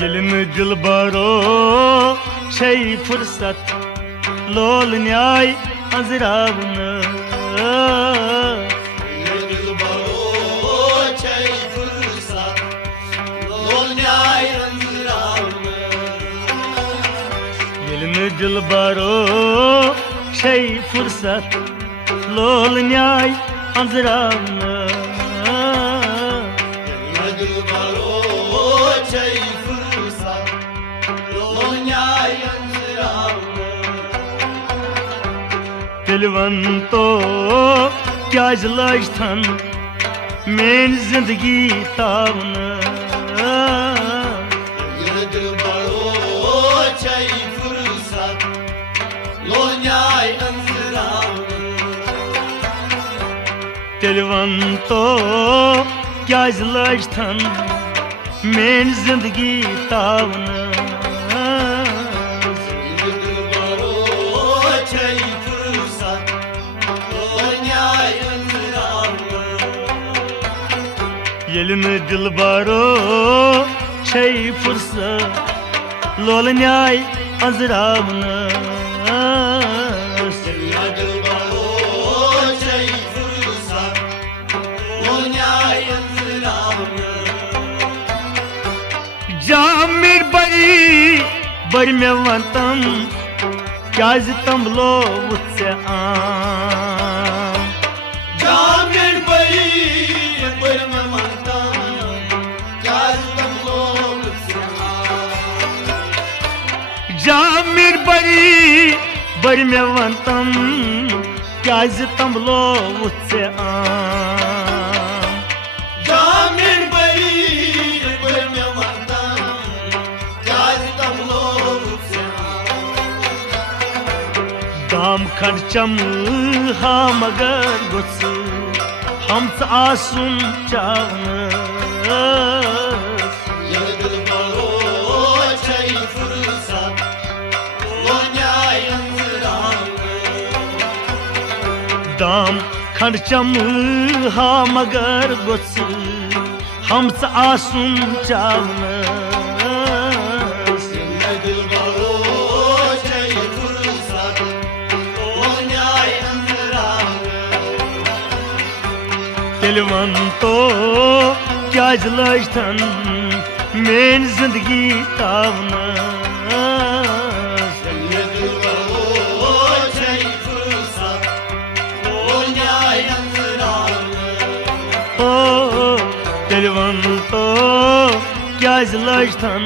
यलिन दिलबरो छई फुर्सत लोल न्याय अंजरावन यलिन दिलबरो छई फुर्सत लोल न्याय अंजरावन दिलवंतो क्या लजथन मेन जिंदगी तावन दिलवंतो क्या लजथन मेन जिंदगी तावन यलिन दिलबरो छई फुर्सत लोल न्याय अंजरावन जामिर बड़ी बड़ी में वतम क्या तम लो मुझसे आम जामिर बड़ी जामिर बड़ी बड़ी में वतम क्या तम लो मुझसे आम जामिर बड़ी में वतम क्या तम लो मुझसे दाम खर्चम हा मगर गुस हम आसुन चावन दाम खर्चम हा मगर गुस हम आसुन चावन दिलवंतो क्या लजथन मेन जिंदगी तावन दिलवंतो क्या लजथन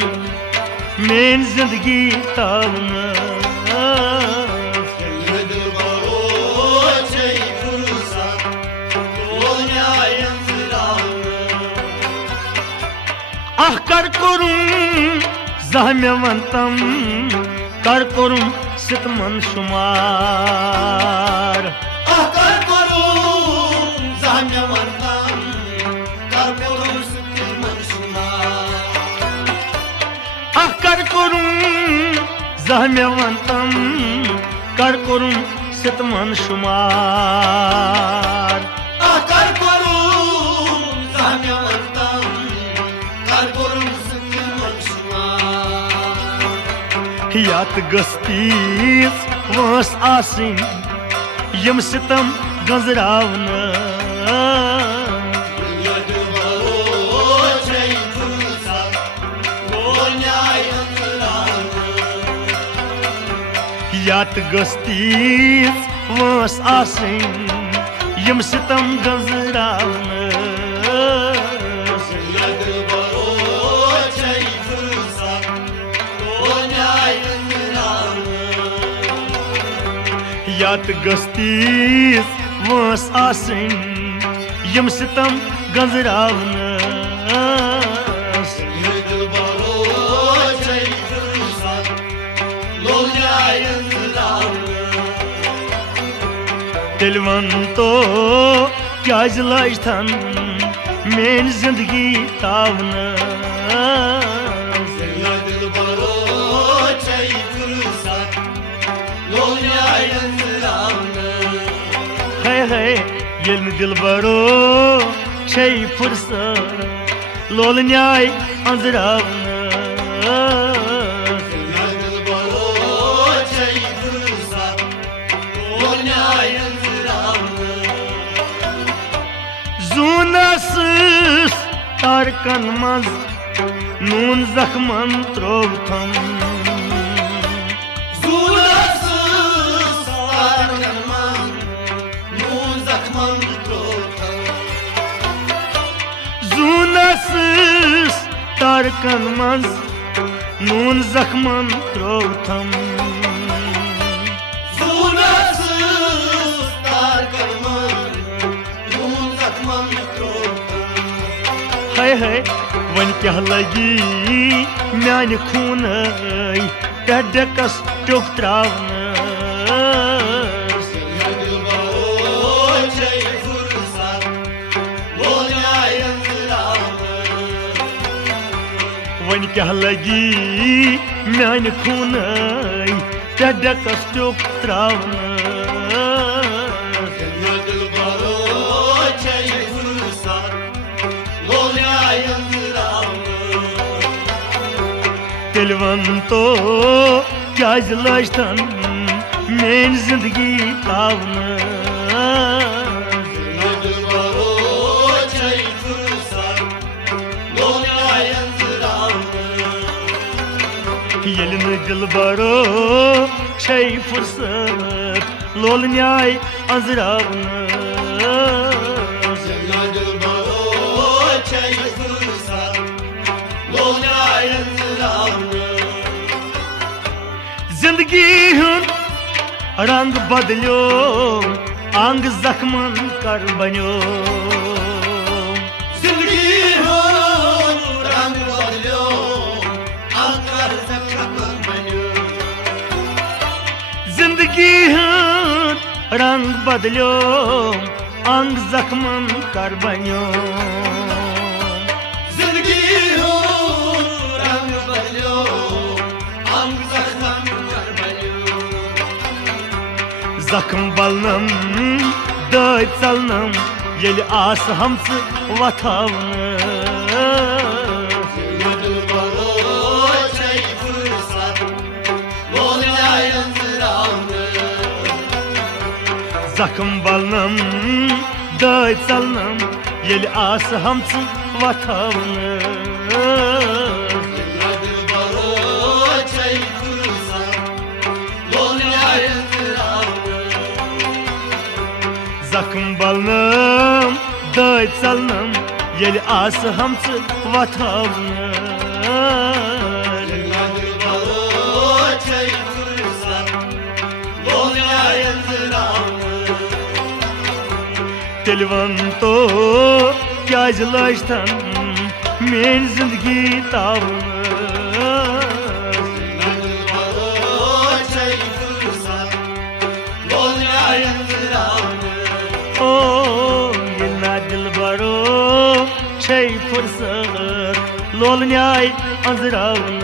मेन जिंदगी तावन आह कर करूं जहमे वंतम कर करूं सितमन शुमार कर करूं जहमे वंतम कर करूं सितमन शुमार आह कर करूं जहमे वंतम कर करूं सितमन शुमार कर करूं जहमे वंतम कर करूं सितमन शुमार यात गस्तीस वस आसिन यम सितम गंजरावन यात गस्तीस वस आसिन यम सितम गंजरावन यात गस्तीस वस आसिन यम सितम गंजरावन तेल वन तो क्याज लजन मेन जिंदगी तावन दिल बरो छै फुर्सत लोन्याय अंजरावन है येल दिल बरो छै फुर्सत लोल न्याय अंजरावन दिल बरो छै फुर्सत लोन्याय अंजरावन जूनस तारकन मज नून जख्मन त्रोवथम Zulası sargınman Nun zakman trotan जूनस तारकन मज नून जख्मन त्रोवथम Zulası sargınman Nun zakman trotan है वन क्या लगी म्यान खून टडकस टोक त्रावन Dil baro छै fırsat Lolyay अंजरावन वन क्या लगी म्यान खून टडकस टोक त्रावन Dil baro छै fırsat Lolyay अंजरावन तेल वन तो क्याज लजन मेन जिंदगी तावन Dil baro छै fırsat Lolyay अंजरावन येलिन दिल बरो छै फुर्सत लोल न्याय अंजरावन Dil baro छै fırsat Lolyay अंजरावन जिंदगी हुन रंग बदलो अंग जख्मन कर बनो Zindagi hon rang badlo Ankar zakhan banyo जिंदगी हुन रंग बदलो अंग जख्मन कर बनो Zindagi hon rang badlo Ang zakhan banyo जख्म बलनम दय चलनम येल आस हमस वथावन Dil baro छै fırsat Lolyay अंजरावन जख्म बलनम दय चलनम येल आस हमस वथावन Dil baro छै fırsat Lolyay अंजरावन जख्म बलनम दय चलनम येल आस हमस वथावन Dil baro छै fırsat Lolyay अंजरावन तेल वन तो क्याज लजन मेन जिंदगी तावन Dil baro छै fırsat Lolyay अंजरावन ओ येना दिल बरो छै फुर्सत लोल न्याय अंजरावन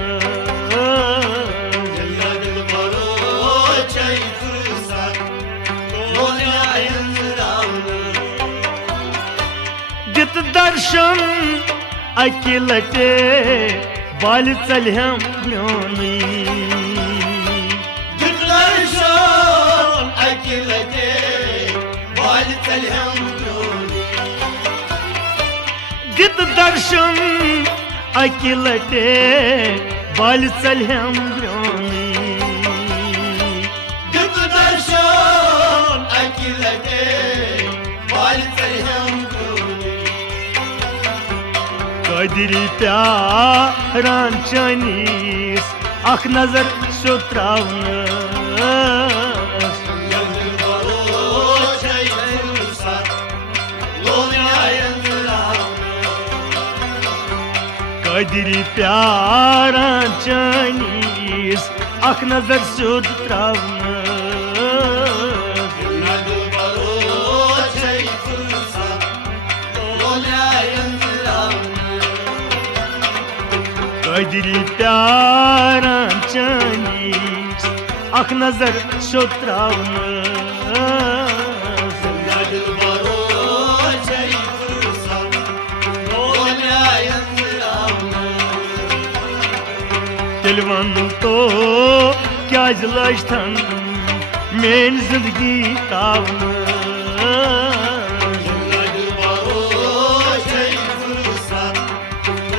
Dil baro छै fırsat Lolyay अंजरावन दित दर्शन अकि लटे बाल चलहम ब्योनी Diklerşan akilete Bal telhem doni दित दर्शन अकि लटे बाल चलहम ब्योनी Diklerşan akilete Bal telhem doni Kadiri प्यारान चनीस अख नजर सो त्रावन Dil baro छै fırsat Lolyay अंजरावन कदरी प्यारान चनीस अख नजर सो त्रावन Dil baro दिली प्यारांच्यानी आख नजर शोत्रावन Dilbaro çay fırsat olmayan zıravını दिलवन तो क्या जलश्तन मेन जिंदगी तावन Dilbaro çay fırsat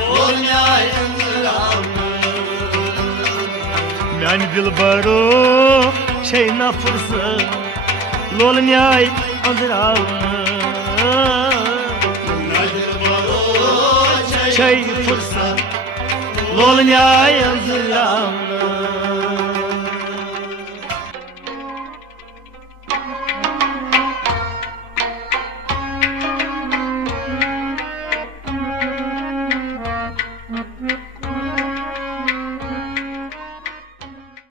olmayan zıravını man दिल बरो शे न फुर्सत लोल न्याय अंदरावन Dilbaro çay शे फुर्सत लोल न्याय अंदरावन